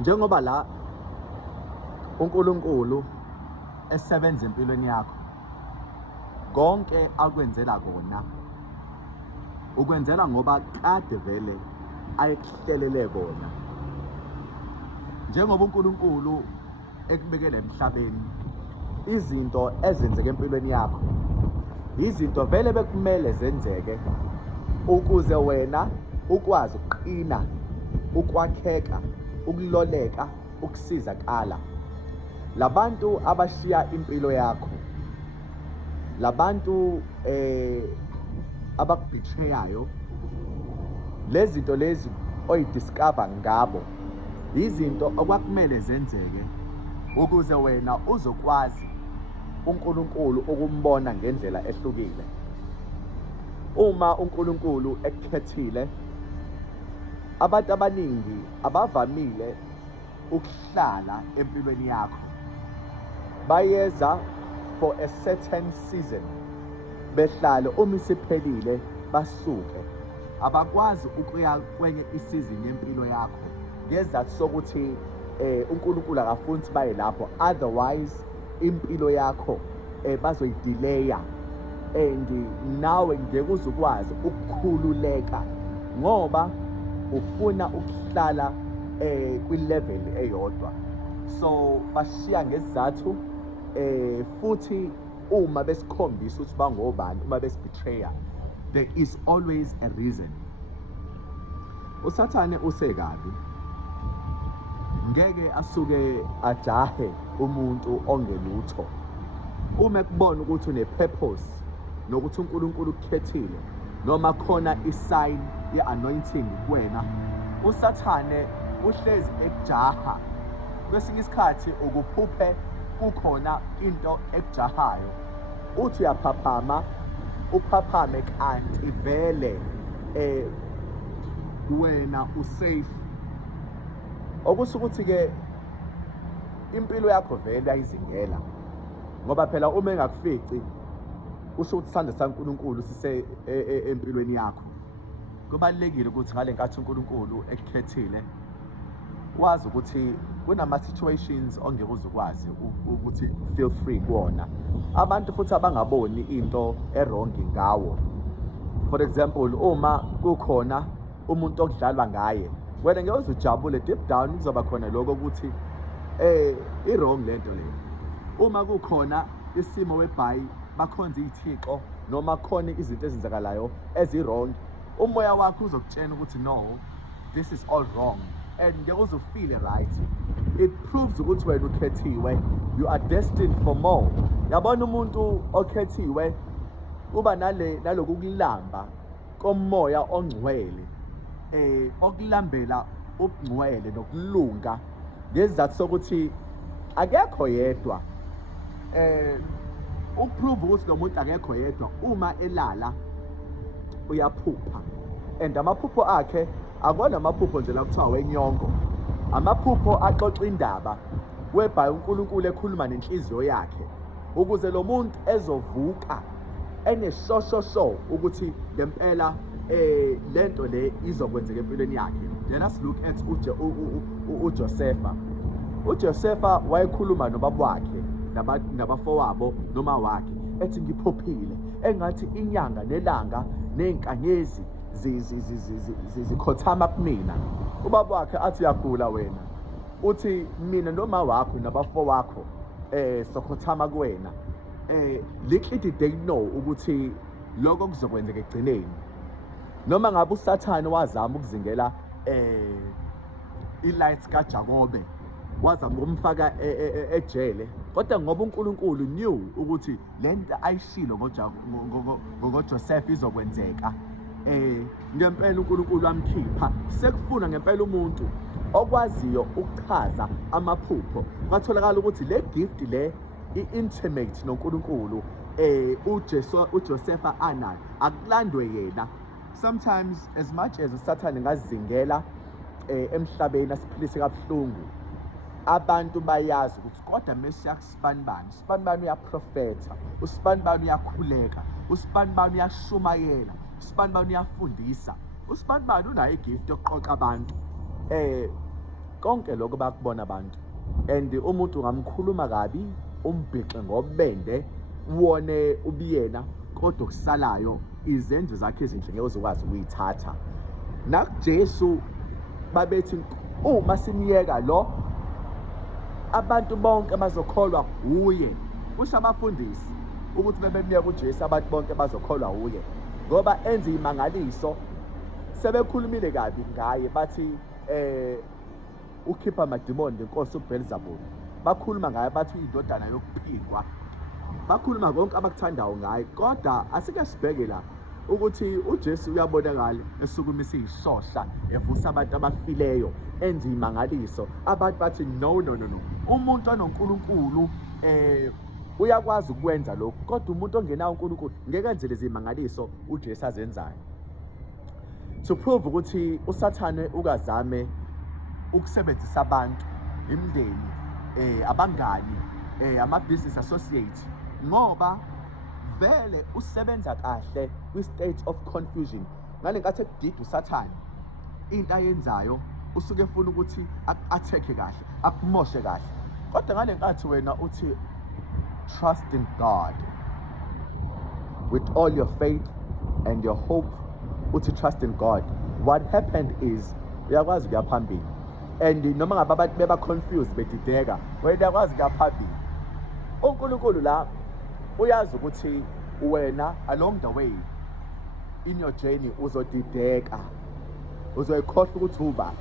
njengoba la uNkulunkulu esebenza empilweni yakho, konke akwenzela kona ukwenzela ngoba kade vele ayekuhlelele kona. Njengoba uNkulunkulu ekubekele emhlabeni, izinto ezenzeke empilweni yakho izinto vele bekumele zenzeke ukuze wena ukwazi ukuqina, ukwakheka, ukuloleka, ukusizakala. Labantu abashiya impilo yakho, labantu abakubhetrayayo, lezi zinto lezi oyidiscover ngabo izinto okwakumele zenzeke ukuze wena uzokwazi uNkulunkulu ukumbona ngendlela ehlukile. Uma uNkulunkulu ekukhethile, abantu abaningi abavamile ukuhlala empilweni yakho. Bayeza for a certain season, behlale uma isiphelile basuke. Abakwazi ukuya kwenye isizini yempilo yakho ngezathu sokuthi uNkulunkulu akafuni ukuthi baye lapho, otherwise impilo yakho bazoyidelaya and nawe ngeke uzukwazi ukukhululeka ngoba ufuna ukuhlala kwi-level eyodwa. So bashiya ngesizathu futhi uma besikhombisa ukuthi bangobani, uma besibethraya, there is always a reason. USathane usekabi, ngeke asuke ajahe umuntu ongelutho. Uma ekubona ukuthi une-purpose nokuthi uNkulunkulu ukukhethile noma khona i-sign ye-anointing kuwena, uSathane uhlezi ekujaha. Kwesinye isikhathi ukuphuphe kukhona into ekujahayo, uthi uyaphaphama, uphaphame kanti vele wena usafe. Okusho ukuthi-ke impilo yakho vele ayizingela, ngoba phela uma engakufici usho ukuthi isandla saNkulunkulu sise empilweni yakho. Kubalulekile ukuthi ngale nkathi uNkulunkulu ekukhethile wazi ukuthi kunama-situations ongeke uzukwazi ukuthi feel free kuwona. Abantu futhi abangaboni into erongi ngawo. For example, uma kukhona umuntu okudlalwa ngaye, wena ngeke uzujabule, deep down kuzoba khona lokho ukuthi i-wrong lento leyo. Uma kukhona isimo webhayi bakhonza izithixo noma khona izinto ezenzakalayo ezi-wrong, umoya wakho uzokutshela ukuthi no, this is all wrong, and ngeke uzufeel right. It proves ukuthi wena ukhethiwe, you are destined for more. Yabona umuntu okhethiwe uba naloku kulamba komoya ongcwele, okulambela ubungcwele nokulunga ngesizathu sokuthi akekho yedwa. Ukuprove ukuthi lo muntu akekho yedwa, uma elala uyaphupha, and amaphupho akhe akona amaphupho nje la kuthiwa wenyongo, amaphupho axoxa indaba whereby uNkulunkulu ekhuluma nenhliziyo yakhe ukuze lo muntu ezovuka eneshosho ukuthi ngempela lento le izokwenzeka empilweni yakhe. Let us look at uJosefa. uJosefa wayekhuluma nobaba wakhe nabafowabo noma wakhe ethi ngiphophile, engathi inyanga nelanga nezinkanyezi zikhothama kumina. Ubaba wakhe athi uyagula wena, uthi mina noma wakho nabafowakho sokhothama kuwena. Little did they know ukuthi lokho kuzokwenzeka egcineni. Noma ngabe uSathane wazama ukuzingela i-lights kaJakobe, wazama ukumfaka ejele, kodwa ngoba uNkulunkulu knew ukuthi lento ayishilo ngoJoseph izokwenzeka, ngempela uNkulunkulu wamkhipha. Sekufuna ngempela umuntu okwaziyo ukuchaza amaphupho. Kwatholakala ukuthi le gift le i-intimate noNkulunkulu uJosefa anayo, akulandwe yena. Sometimes as much as uSathane ngazingela emhlabeni asiphilise kabuhlungu, abantu bayazi ukuthi kodwa mesiya kusibanibani uyaprofetha, usibanibani uyakhuleka, usibanibani uyashumayela, usibanibani uyafundisa, usibanibani unayo igift yokuqoqa abantu. konke lokho bakubona abantu, and umuntu ungamkhuluma kabi, umbhixe ngobende, wone ubiyena, kodwa okusalayo izenzo zakhe ezinhle ngeke uzokwazi ukuyithatha. NakuJesu babethi uma simyeka lo, abantu bonke bazokholwa uye. Kusho abafundisi ukuthi bebemyeka uJesu abantu bonke bazokholwa uye, ngoba enza imangaliso. Sebekhulumile kabi ngaye, bathi ukhipha amadimoni ngenkosi uBelzebuli, bakhuluma ngaye bathi uyindodana yokuphingwa, bakhuluma konke abakuthandayo ngaye. Kodwa asike sibheke la ukuthi uJesu uyabonakala esukumisa izisohla, evusa abantu abafileyo, enza imangaliso. Abantu bathi no, umuntu onoNkulunkulu uyakwazi ukwenza lokho, kodwa umuntu ongenawo uNkulunkulu ngeke enze lezi mangaliso uJesu azenzayo. To prove ukuthi uSathane ukazame ukusebenzisa abantu, imindeni, abangani, ama-business associates, ngoba vele usebenza kahle kwi-state of confusion. Ngale nkathi ekudida uSathane, into ayenzayo usuke efuna ukuthi aku-attack-e kahle, akumoshe kahle. Kodwa ngale nkathi wena uthi trust in God with all your faith and your hope, uthi trust in God, what happened is uyakwazi ukuya phambili. And noma ngabe abantu beba confused, bedideka, wena uyakwazi ukuya phambili. uNkulunkulu la uyazi ukuthi wena along the way in your journey uzodideka, uzoyikhohlwa ukuthi uba,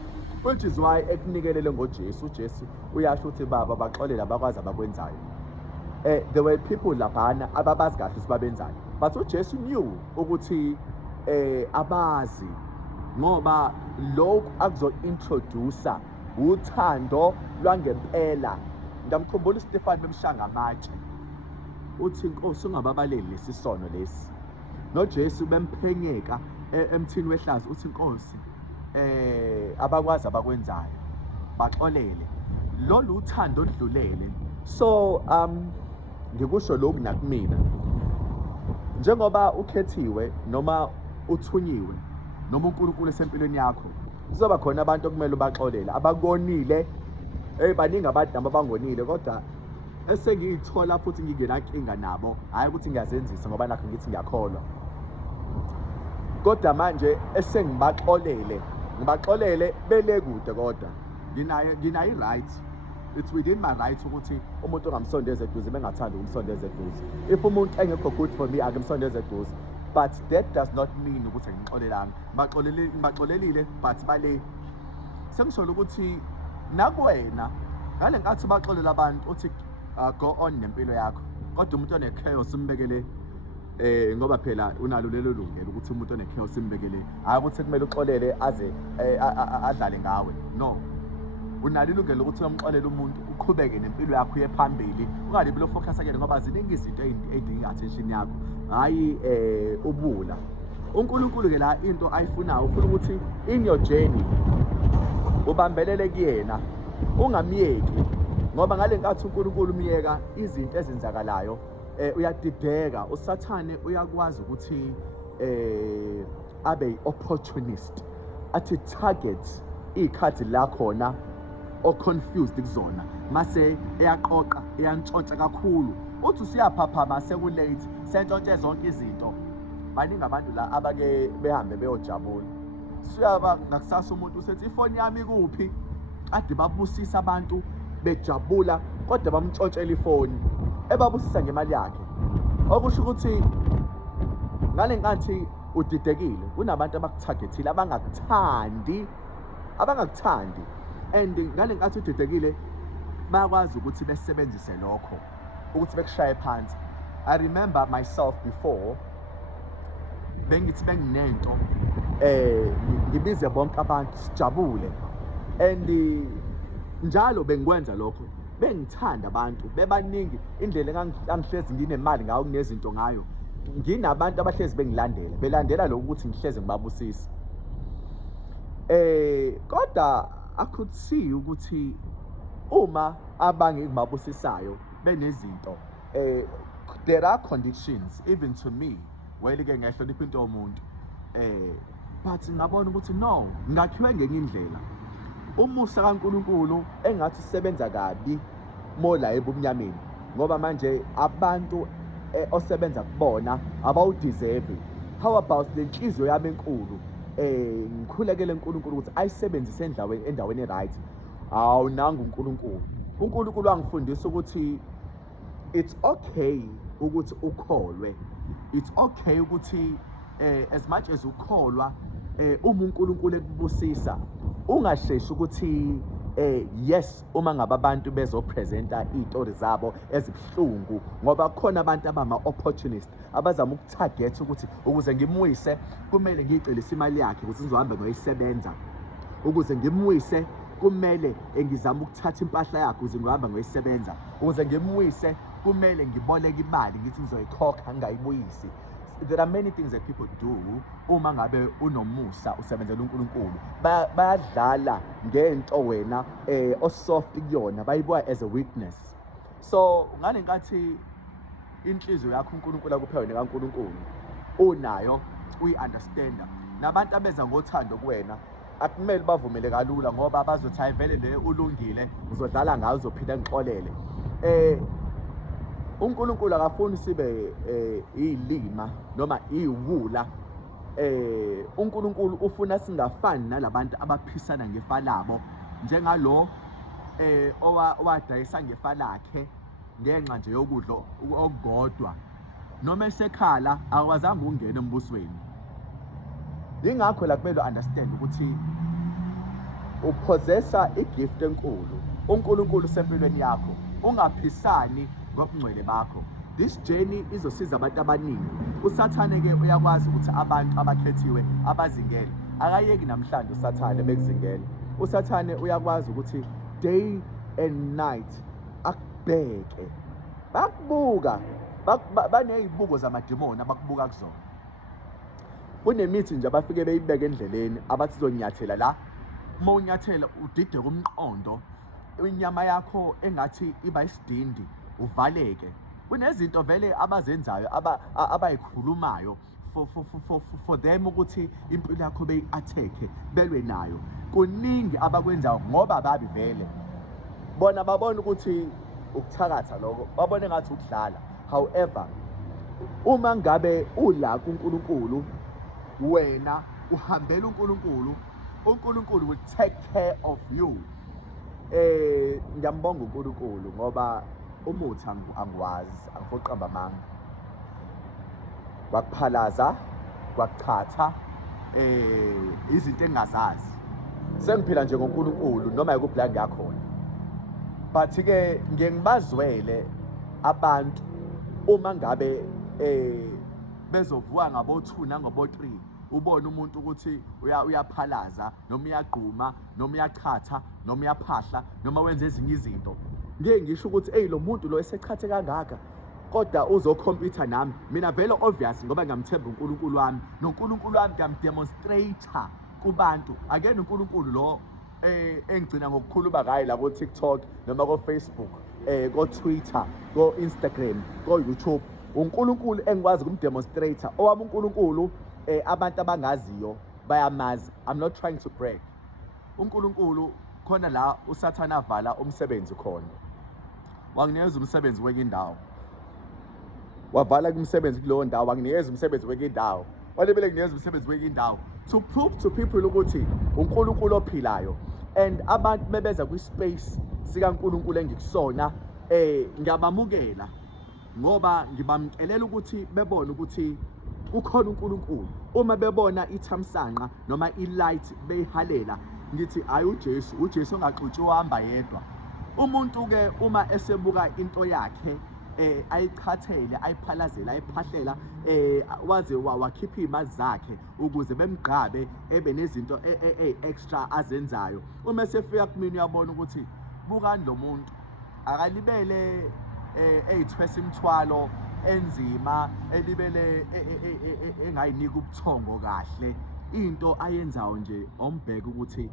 which is why ekunikelele ngoJesu. uJesu uyasho ukuthi baba baxolele abakwazi abakwenzayo. There were people laphana ababazi kahle sibabenzayo, but uJesu knew ukuthi abazi, ngoba lokhu akuzo-introducer uthando lwangempela. Ngamkhumbula uStefane bemshaya ngamatshe, uthi Nkosi ungababaleli lesi sono lesi. NoJesu bemphenyeka emthini wehlazo, uthi Nkosi abakwazi abakwenzayo baxolele. Lolu uthando oludlulele. So ngikusho lokhu nakumina, njengoba ukhethiwe noma uthunyiwe noma uNkulunkulu esempilweni yakho, kuzoba khona abantu okumele ubaxolele abakonile. Baningi abantu nabo abangonile, kodwa esengiyithola futhi ngingenankinga nabo, hhayi ukuthi ngiyazenzisa ngoba nakho ngithi ngiyakholwa, kodwa manje esengibaxolele, ngibaxolele bele kude, kodwa nginayo i-right, it's within my right ukuthi umuntu ongamsondeza eduze bengathanda ukumsondeza eduze. If umuntu engekho good for me akimsondeza eduze, but that does not mean ukuthi ngixolelanga. Ngibaxolelile but bale. Sengisho ukuthi nakuwena ngale nkathi ubaxolela abantu uthi go on nempilo yakho, kodwa umuntu one-chaos umbekele, ngoba phela unalo lelo lungelo ukuthi umuntu one-chaos umbekele, hayi ukuthi kumele uxolele aze adlale ngawe. No, unalo ilungelo ukuthi umxolele umuntu, uqhubeke nempilo yakho uye phambili, ungalibi lo focus akele, ngoba ziningi izinto ey'dinga i-attention yakho, hhayi ubula. uNkulunkulu ke la into ayifunayo, ufuna ukuthi in your journey ubambelele kuyena, ungamyeki, ngoba ngale nkathi uNkulunkulu umyeka izinto ezenzakalayo, uyadideka. uSathane uyakwazi ukuthi abe opportunist, athi target ikhathi la khona o-confused kuzona, mase eyaqoqa, eyantshontsha kakhulu, uthi usiyaphaphama sekulate, sentshontshe zonke izinto. Baningi abantu la abake behambe beyojabula, siyaba ngakusasa umuntu usethi ifoni yami kuphi, ade babusisa abantu bejabula, kodwa bamtshontshela ifoni, ebabusisa ngemali yakhe. Okusho ukuthi ngale nkathi udidekile, kunabantu abakuthagetile, abangakuthandi, and ngale nkathi udidekile bayakwazi ukuthi besebenzise lokho ukuthi bekushaye phansi. I remember myself before, bengithi benginento ngibize bonke abantu sijabule, and njalo bengikwenza lokho, bengithanda abantu bebaningi. Indlela engangihlezi nginemali ngayo, kunezinto ngayo, nginabantu abahlezi bengilandela, belandela lokho ukuthi ngihleze ngibabusisa. Kodwa I could see ukuthi uma abange ngibabusisayo benezinto, there are conditions even to me, well-ke ngiyahlonipha into yomuntu, but ngabona ukuthi no, ngakhiwe ngenye indlela. umusa kaNkulunkulu engathi usebenza kabi mola ebumnyameni ngoba manje abantu osebenza kubona abawudeserve. How about le nhliziyo yami enkulu ngikhulekele uNkulunkulu ukuthi ayisebenzise endaweni right. Hawu nangu uNkulunkulu wangifundisa ukuthi it's okay ukuthi ukholwe. It's okay ukuthi as much as ukholwa uma uNkulunkulu ekubusisa ungasheshi ukuthi yes uma ngabe abantu bezopresenta izitori zabo ezibhlungu ngoba kukhona abantu abama-opportunist abazama ukutarget ukuthi ukuze ngimwise kumele ngiyicelise imali yakhe ukuthi ngizohamba ngoyisebenza, ukuze ngimwise kumele ngizama ukuthatha impahla yakhe ukuze ngizohamba ngoyisebenza, ukuze ngimwise kumele ngiboleke imali ngithi ngizoyikhokha ngingayibuyisi. There are many things that people do uma ngabe unomusa usebenzela uNkulunkulu. Bayadlala ngento wena osoft kuyona bayibuka as a weakness. So ngale nkathi inhliziyo yakho uNkulunkulu akuphe wena kaNkulunkulu unayo uyi-understanda. Nabantu abeza ngothando kuwena akumele bavumele kalula ngoba bazothi ayivele le ulungile ngizodlala ngayo uzophinda ngixolele. uNkulunkulu akafuni sibe ilima noma iwula. uNkulunkulu ufuna singafani nalabantu abaphisana ngefa labo njengalo owadayisa ngefa lakhe ngenxa nje yokudla okugodwa noma esekhala akwazanga ungena embusweni. Ingakho la kumele understand ukuthi upossessa igift enkulu uNkulunkulu sempilweni yakho, ungaphisani ngobungcwele bakho. This journey izosiza abantu abaningi. Usathane ke uyakwazi ukuthi abantu abakhethiwe abazingele akayeki namhlanje usathane bekuzingela. Usathane uyakwazi ukuthi day and night akubheke, bakubuka, banezibuko zamademoni abakubuka kuzona. Kunemithi nje abafike beyibeke endleleni abathi zonyathela la, uma unyathela udideke umqondo, inyama yakho engathi iba isidindi uvaleke. Kunezinto vele abazenzayo abayikhulumayo for them ukuthi impilo yakho beyi-attack belwe nayo. Kuningi abakwenzayo ngoba babi vele bona babona ukuthi ukuthakatha lokho, babone ngathi ukudlala. However, uma ngabe ula kuNkulunkulu wena uhambela uNkulunkulu, uNkulunkulu will take care of you. Ngiyambonga uNkulunkulu ngoba umuthi angiwazi, angifoqamba amanga. Wakuphalaza, wakuchatha izinto engingazazi. Sengiphila nje ngoNkulunkulu noma yikuphi la ngiyakhona. But ke ngiyengibazwele abantu uma ngabe bezovuka ngabo-2 nangabo-3 ubone umuntu ukuthi uyaphalaza noma uyagquma noma uyachatha noma uyaphahla noma wenza ezinye izinto. Ngeke ngisho ukuthi lo muntu lo esechathe kangaka kodwa uzokhompyutha nami. Mina vele obvious ngoba ngiyamthemba uNkulunkulu wami, noNkulunkulu wami ngiyamdemonstrate kubantu. Akena uNkulunkulu lo engigcina ngokukhuluma ngaye la ku TikTok noma ku Facebook, ku Twitter, ku Instagram, ku YouTube. uNkulunkulu engikwazi ukumdemonstrate. Owami uNkulunkulu abantu abangaziyo bayamazi. I'm not trying to brag. uNkulunkulu khona la uSathane avala umsebenzi khona. Wanginikeza umsebenzi wenye indawo. Wavala kumsebenzi kulowo ndawo, wanginikeza umsebenzi wenye indawo. Walebele nginikeza umsebenzi wenye indawo to prove to people ukuthi uNkulunkulu ophilayo. And abantu bebeza kwispace sikaNkulunkulu engikusona ngiyabamukela ngoba ngibamkelela ukuthi bebone ukuthi kukhona uNkulunkulu. Uma bebona ithamsanqa noma ilight beyihalela ngithi hayi uJesu ongaxutshi uhamba yedwa. Umuntu ke uma esebuka into yakhe ayichathele, ayiphalazela, ayiphahlela waze wakhipha imazi zakhe ukuze bemgqabe ebe nezinto extra azenzayo. Uma esefika kumina uyabona ukuthi bukani lo muntu akalibele eyithwesa imithwalo enzima, elibele engayinika ubuthongo kahle. Into ayenzayo nje ombheka ukuthi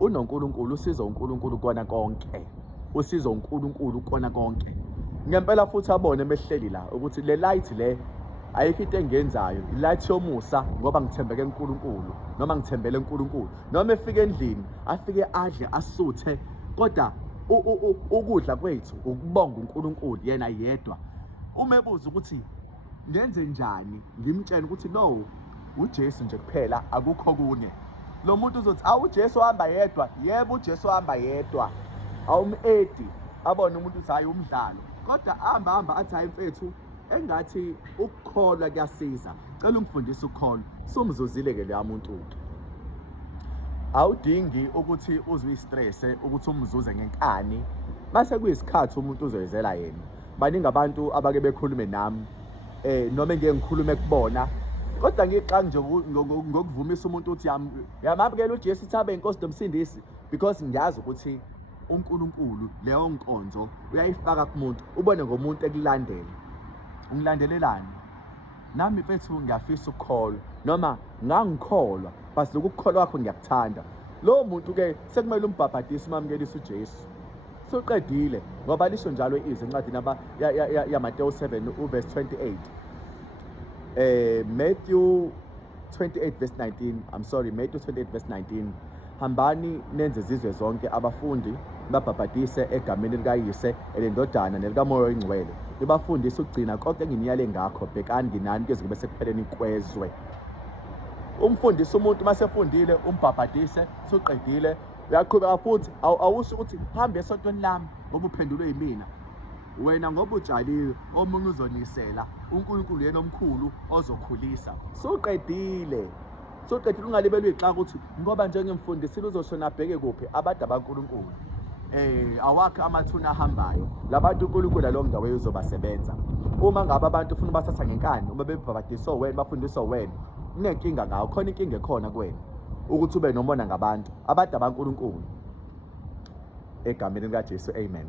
unoNkulunkulu, usizo uNkulunkulu kona konke, usizo uNkulunkulu kona konke. Ngempela futhi abone mehleli la ukuthi le light le ayikho into engiyenzayo light yomusa ngoba ngithembeke kuNkulunkulu noma ngithembele kuNkulunkulu noma efike endlini afike adle asuthe kodwa ukudla kwethu ukubonga uNkulunkulu yena yedwa. Uma ebuza ukuthi ngenze njani ngimtshela ukuthi no uJesu nje kuphela akukho kunye. Lo muntu uzothi uJesu ohamba yedwa. Yebo uJesu ohamba yedwa awumedi abone umuntu uthi hayi umdlalo kodwa hamba athi hayi mfethu engathi ukukholwa kuyasiza. Cela ungifundise ukukholwa somzuzile ke leya muntu ke. Awudingi ukuthi uzwe istress ukuthi umzuze ngenkani mase kuyisikhathi umuntu uzoyizela yena. Baningi abantu abake bekhulume nami noma ngeke ngikhulume kubona kodwa ngiqanga nje ngokuvumisa umuntu uthi yamamkela uJesu thabe inkosi nomsindisi because ngiyazi ukuthi uNkulunkulu leyo nkonzo uyayifaka kumuntu ubone ngomuntu ekulandela. Ungilandelelani? Nami mfethu ngiyafisa ukukholwa noma ngangikholwa base lokukholwa kwakho ngiyakuthanda. Lo muntu ke sekumele umbhabhadise umamkelise uJesu. Soqedile ngoba lisho njalo izwi encwadini yaMateyu 7 uverse 28. Matthew 28 verse 19. I'm sorry, Matthew 28 verse 19. Hambani nenze izizwe zonke abafundi babhabhadise egameni likaYise elendodana nelikaMoya oyingcwele. Libafundise ukugcina konke enginiyale ngakho. Bhekani nginani kuze kube sekupheleni kwezwe. Umfundise umuntu masefundile umbhabhadise soqedile uyaqhubeka futhi awusho ukuthi hambe esontweni lami ngoba uphendulwe yimina. Wena ngoba utshaliwe omunye uzonisela uNkulunkulu yena omkhulu ozokhulisa. Soqedile ungalibelwe ixaka ukuthi ngoba nje ngimfundisile uzoshona abheke kuphi abantu abankulunkulu. Awakho amathuna ahambayo labantu uNkulunkulu alo ndawo uzobasebenza. Uma ngabe abantu ufuna basatha ngenkani uma bebhabhadiswa wena bafundiswa wena unenkinga ngawo khona inkinga ekhona kuwena ukuthi ube nomona ngabantu abantu abankulunkulu egameni likaJesu. Amen.